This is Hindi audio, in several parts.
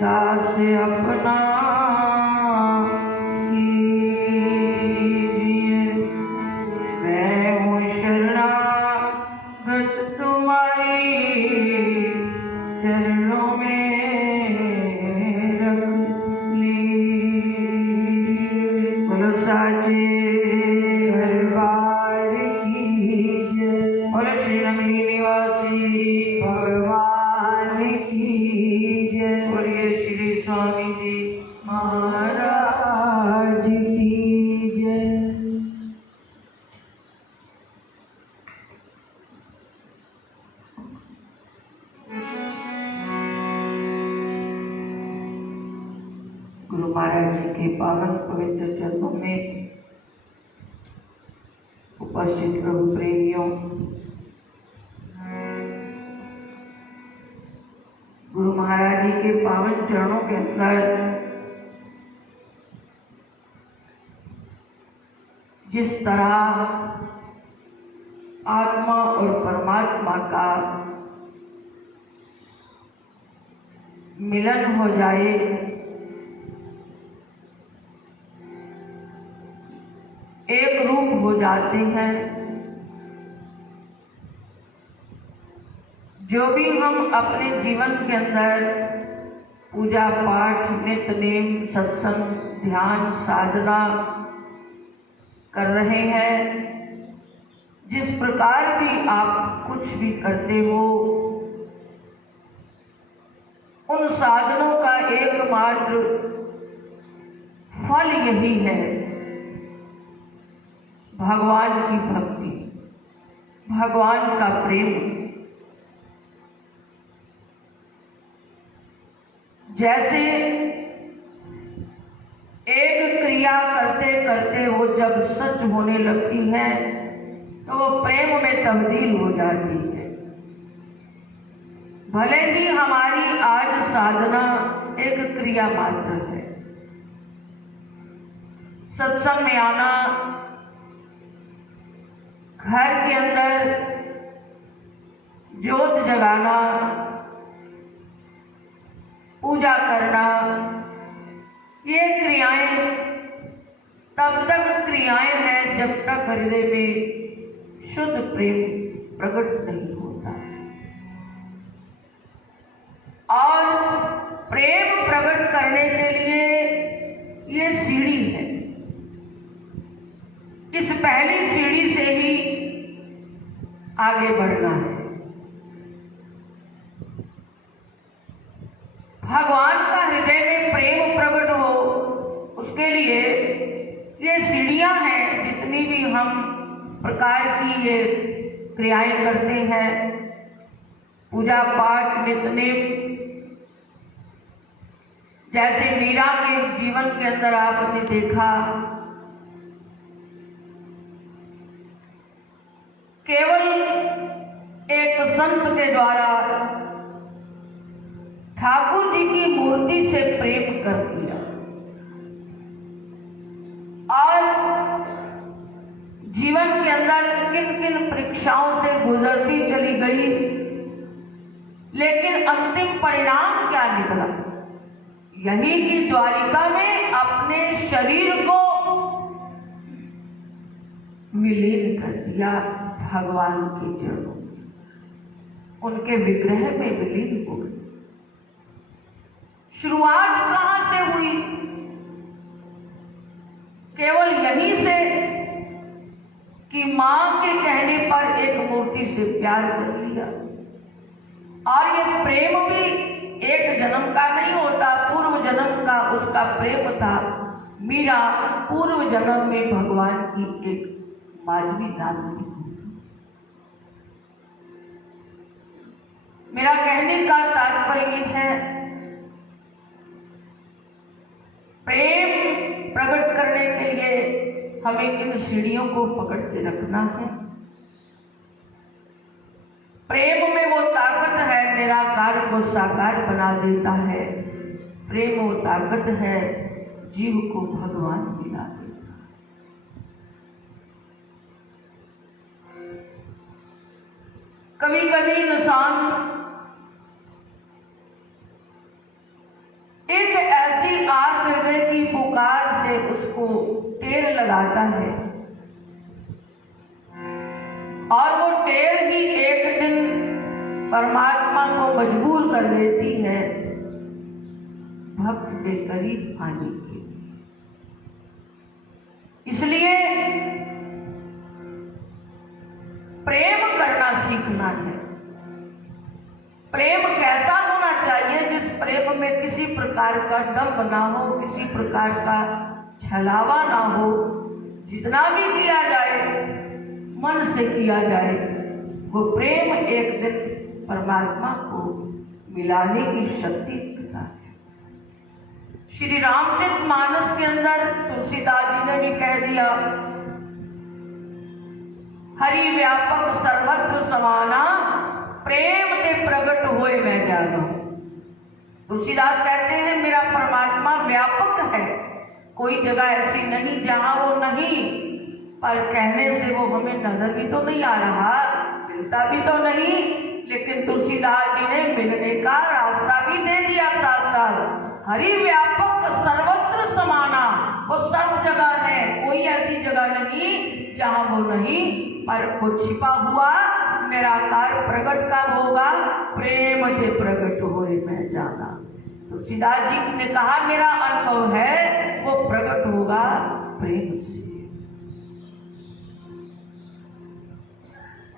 दास अपना कीजिए। मैं हूँ शरणागत तुम्हारी चरणों में रख लीजिए। बोलो साचे दरबार की जय। बोलो श्री रंगली निवासी भगवान की जय। बोलिए श्री स्वामी जी महाराज की जय। गुरु महाराज जी के पावन पवित्र चरणों में उपस्थित प्रभु प्रेमियों, गुरु महाराज जी के पावन चरणों के अंदर जिस तरह आत्मा और परमात्मा का मिलन हो जाए, एक रूप हो जाते हैं। जो भी हम अपने जीवन के अंदर पूजा पाठ, नित्य नेम, सत्संग, ध्यान, साधना कर रहे हैं, जिस प्रकार भी आप कुछ भी करते हो, उन साधनों का एकमात्र फल यही है, भगवान की भक्ति, भगवान का प्रेम। जैसे एक क्रिया करते करते वो जब सच होने लगती है तो वो प्रेम में तब्दील हो जाती है। भले ही हमारी आज साधना एक क्रिया मात्र है, सत्संग में आना, घर के अंदर ज्योत जगाना, पूजा करना, ये क्रियाएं तब तक क्रियाएं हैं जब तक हृदय में शुद्ध प्रेम प्रकट नहीं होता। और प्रेम प्रकट करने के लिए ये सीढ़ी है। इस पहली सीढ़ी से ही आगे बढ़ना है। भगवान का हृदय में प्रेम प्रकट हो, उसके लिए ये सीढ़ियां हैं। जितनी भी हम प्रकार की ये क्रियाएं करते हैं, पूजा पाठ, नित्य नेम, जैसे मीरा के जीवन के अंदर आपने देखा, केवल एक संत के द्वारा ठाकुर जी की मूर्ति से प्रेम कर दिया और जीवन के अंदर किन किन परीक्षाओं से गुजरती चली गई, लेकिन अंतिम परिणाम क्या निकला? यही कि द्वारिका में अपने शरीर को विलीन कर दिया भगवान के चरणों में, उनके विग्रह में विलीन हो गए। शुरुआत कहां से हुई? केवल यहीं से कि मां के कहने पर एक मूर्ति से प्यार कर लिया। और ये प्रेम भी एक जन्म का नहीं होता, पूर्व जन्म का उसका प्रेम था। मीरा पूर्व जन्म में भगवान की एक माधवी दानी थी। मेरा कहने का तात्पर्य है, प्रेम प्रकट करने के लिए हमें इन सीढ़ियों को पकड़ के रखना है। प्रेम में वो ताकत है, निराकार को साकार बना देता है। प्रेम वो ताकत है, जीव को भगवान मिला देता है। कभी कभी इंसान टेर लगाता है और वो टेर ही एक दिन परमात्मा को मजबूर कर देती है भक्त के करीब आने के लिए। इसलिए प्रेम करना सीखना है। प्रेम कैसा होना चाहिए? जिस प्रेम में किसी प्रकार का दम्भ ना हो, किसी प्रकार का छलावा ना हो। जितना भी किया जाए मन से किया जाए। वो प्रेम एक दिन परमात्मा को मिलाने की शक्ति रखता है। श्री रामचरितमानस के अंदर तुलसीदास जी ने भी कह दिया, हरि व्यापक सर्वत्र समाना, प्रेम ते प्रगट होए मैं जाना। तुलसीदास कहते हैं मेरा परमात्मा व्यापक है, कोई जगह ऐसी नहीं जहां वो नहीं, पर कहने से वो हमें नजर भी तो नहीं आ रहा, मिलता भी तो नहीं, लेकिन तुलसीदास जी ने मिलने का रास्ता भी दे दिया साथ साथ। हरि व्यापक सर्वत्र समाना, वो सब जगह है, कोई ऐसी जगह नहीं जहां वो नहीं, पर वो छिपा हुआ निराकार प्रकट कब होगा? प्रेम से प्रकट होए मैं जाना। तुलसीदास जी ने कहा मेरा अनुभव है वो प्रकट होगा प्रेम से।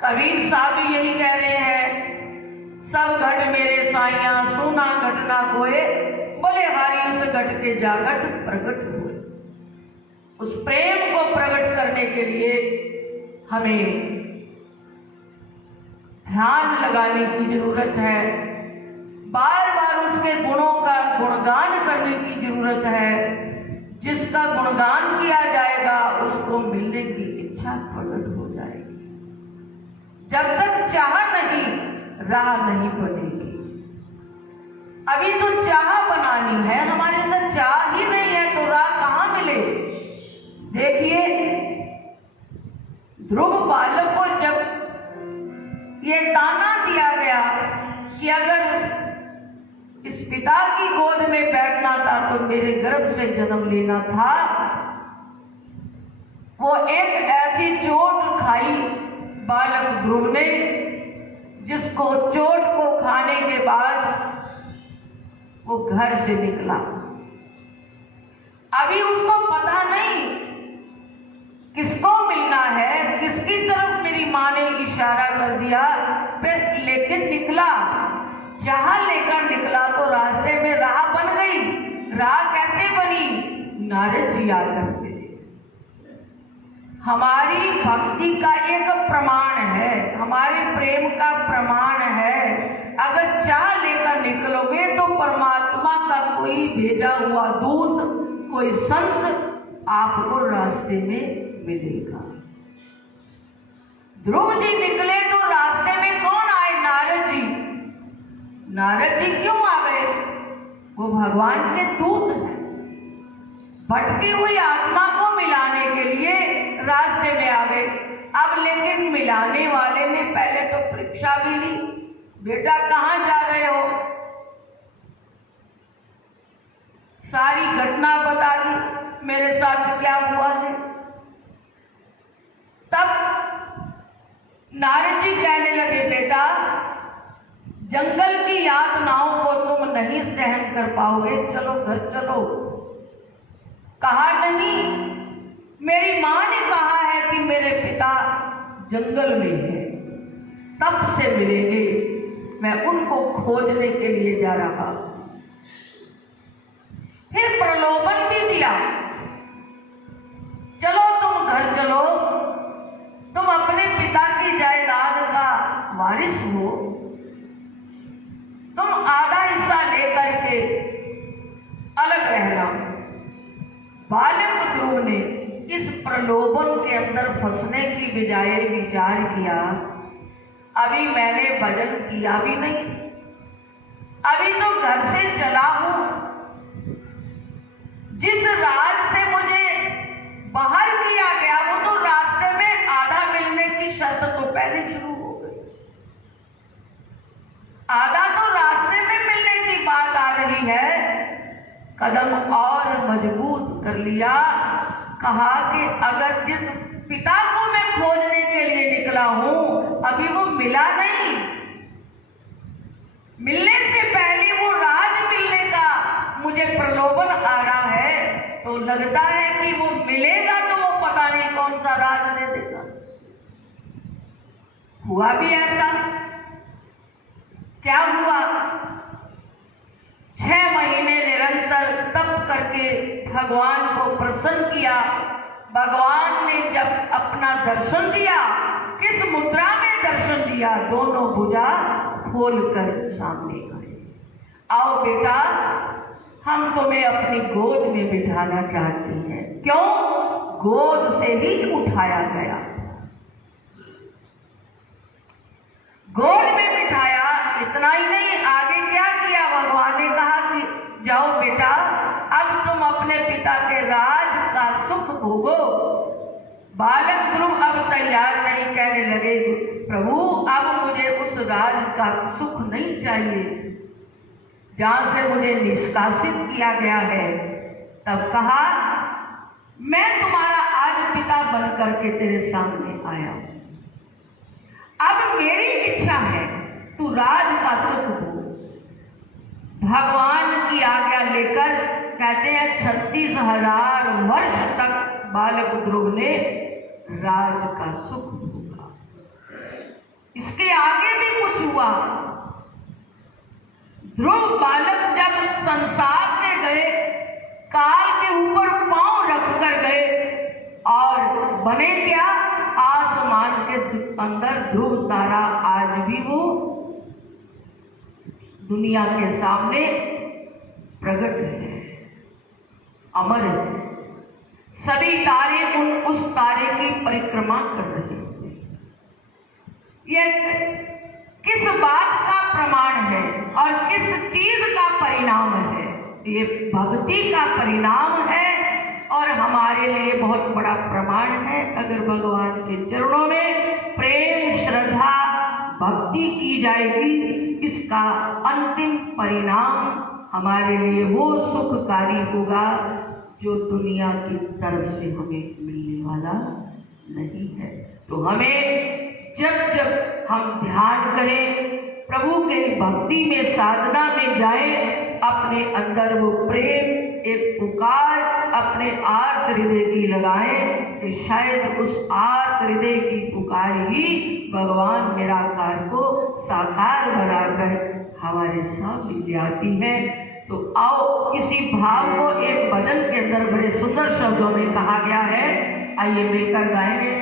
कबीर साहब भी यही कह रहे हैं, सब घट मेरे साइया सोना घट ना कोए, बोले हारी उस घट के जागट प्रकट हुए। उस प्रेम को प्रकट करने के लिए हमें ध्यान लगाने की जरूरत है, बार बार उसके गुणों का गुणगान करने की जरूरत है। जिसका गुणगान किया जाएगा उसको मिलने की इच्छा प्रकट हो जाएगी। जब तक चाह नहीं राह नहीं बनेगी। अभी तो चाह बनानी है, हमारे अंदर चाह ही नहीं है तो राह कहां मिले? देखिए ध्रुव बालक को जब ये ताना दिया गया कि अगर इस पिता की गोद में बैठना था तो मेरे गर्भ से जन्म लेना था, वो एक ऐसी चोट खाई बालक ध्रुव ने, जिसको चोट को खाने के बाद वो घर से निकला। अभी उसको पता नहीं किसको मिलना है, किसकी तरफ मेरी माँ ने इशारा कर दिया, फिर लेकिन निकला। जहां लेकर निकला तो रास्ते में राह बन गई। राह कैसे बनी? नारद जी आकर मिले। हमारी भक्ति का एक प्रमाण है, हमारे प्रेम का प्रमाण है। अगर चाह लेकर निकलोगे तो परमात्मा का कोई भेजा हुआ दूत, कोई संत आपको रास्ते में मिलेगा। ध्रुव जी निकले तो रास्ते में कौन आए? नारद जी। नारद जी क्यों आ गए? वो भगवान के दूत हैं। भटकी हुई आत्मा को मिलाने के लिए रास्ते में आ गए। अब लेकिन मिलाने वाले ने पहले तो परीक्षा भी ली, बेटा कहां जा रहे हो? सारी घटना बता दी, मेरे साथ क्या हुआ है। तब नारद जी कहने लगे, बेटा जंगल की यातनाओं को तुम नहीं सहन कर पाओगे, चलो घर चलो। कहा नहीं, मेरी मां ने कहा है कि मेरे पिता जंगल में है, तब से मिलेंगे, मैं उनको खोजने के लिए जा रहा हूं। फिर प्रलोभन भी दिया, चलो तुम घर चलो, तुम अपने पिता की जायदाद का वारिस हो, तुम आधा हिस्सा लेकर के अलग रहना। बालक ध्रुव ने इस प्रलोभन के अंदर फंसने की बजाय विचार किया, अभी मैंने भजन किया भी नहीं, अभी तो घर से चला हूं, जिस राज से मुझे बाहर किया गया वो तो रास्ते में आधा मिलने की शर्त तो पहले शुरू हो गई। आधा तो रास्ते में मिलने की बात आ रही है, कदम और मजबूत कर लिया, कहा कि अगर जिस पिता को मैं खोजने के लिए निकला हूं अभी वो मिला नहीं, मिलने से पहले वो राज मिलने का मुझे प्रलोभन आ रहा है, तो लगता है कि वो मिलेगा तो वो पता नहीं कौन सा राज दे देगा। हुआ भी ऐसा। क्या हुआ? 6 महीने निरंतर तप करके भगवान को प्रसन्न किया। भगवान ने जब अपना दर्शन दिया, किस मुद्रा में दर्शन दिया? दोनों भुजा खोलकर सामने आए। आओ बेटा, हम तुम्हें अपनी गोद में बिठाना चाहती हैं। क्यों? गोद से ही उठाया गया, गोद में बिठाया। इतना ही नहीं, आगे क्या किया? भगवान ने कहा कि जाओ बेटा, अब तुम अपने पिता के राज का सुख भोगो। बालक ध्रुव अब तैयार नहीं, कहने लगे प्रभु अब मुझे उस राज का सुख नहीं चाहिए जहां से मुझे निष्कासित किया गया है। तब कहा मैं तुम्हारा आज पिता बन करके तेरे सामने आया, अब मेरी इच्छा है तू राज का सुख हो। भगवान की आज्ञा लेकर कहते हैं 36,000 वर्ष तक बालक ध्रुव ने राज का सुख भोगा। इसके आगे भी कुछ हुआ। ध्रुव बालक जब संसार से गए, काल के ऊपर पांव रखकर गए और बने क्या? आसमान के अंदर ध्रुव तारा आज भी वो दुनिया के सामने प्रकट है, अमर है। सभी तारे उस तारे की परिक्रमा कर रहे हैं। यह किस बात का प्रमाण है और किस चीज का परिणाम है? ये भक्ति का परिणाम है और हमारे लिए बहुत बड़ा प्रमाण है। अगर भगवान के चरणों में प्रेम, श्रद्धा, भक्ति की जाएगी, इसका अंतिम परिणाम हमारे लिए वो सुखकारी होगा जो दुनिया की तरफ से हमें मिलने वाला नहीं है। तो हमें जब जब हम ध्यान करें, प्रभु के भक्ति में, साधना में जाएं, अपने अंदर वो प्रेम, एक पुकार अपने आर्त हृदय की लगाएं कि शायद उस आर्त हृदय की पुकार ही भगवान निराकार को साकार बनाकर हमारे सामने ले आती है। तो आओ इसी भाव को एक भजन के अंदर बड़े सुंदर शब्दों में कहा गया है, आइए मिलकर गाएंगे।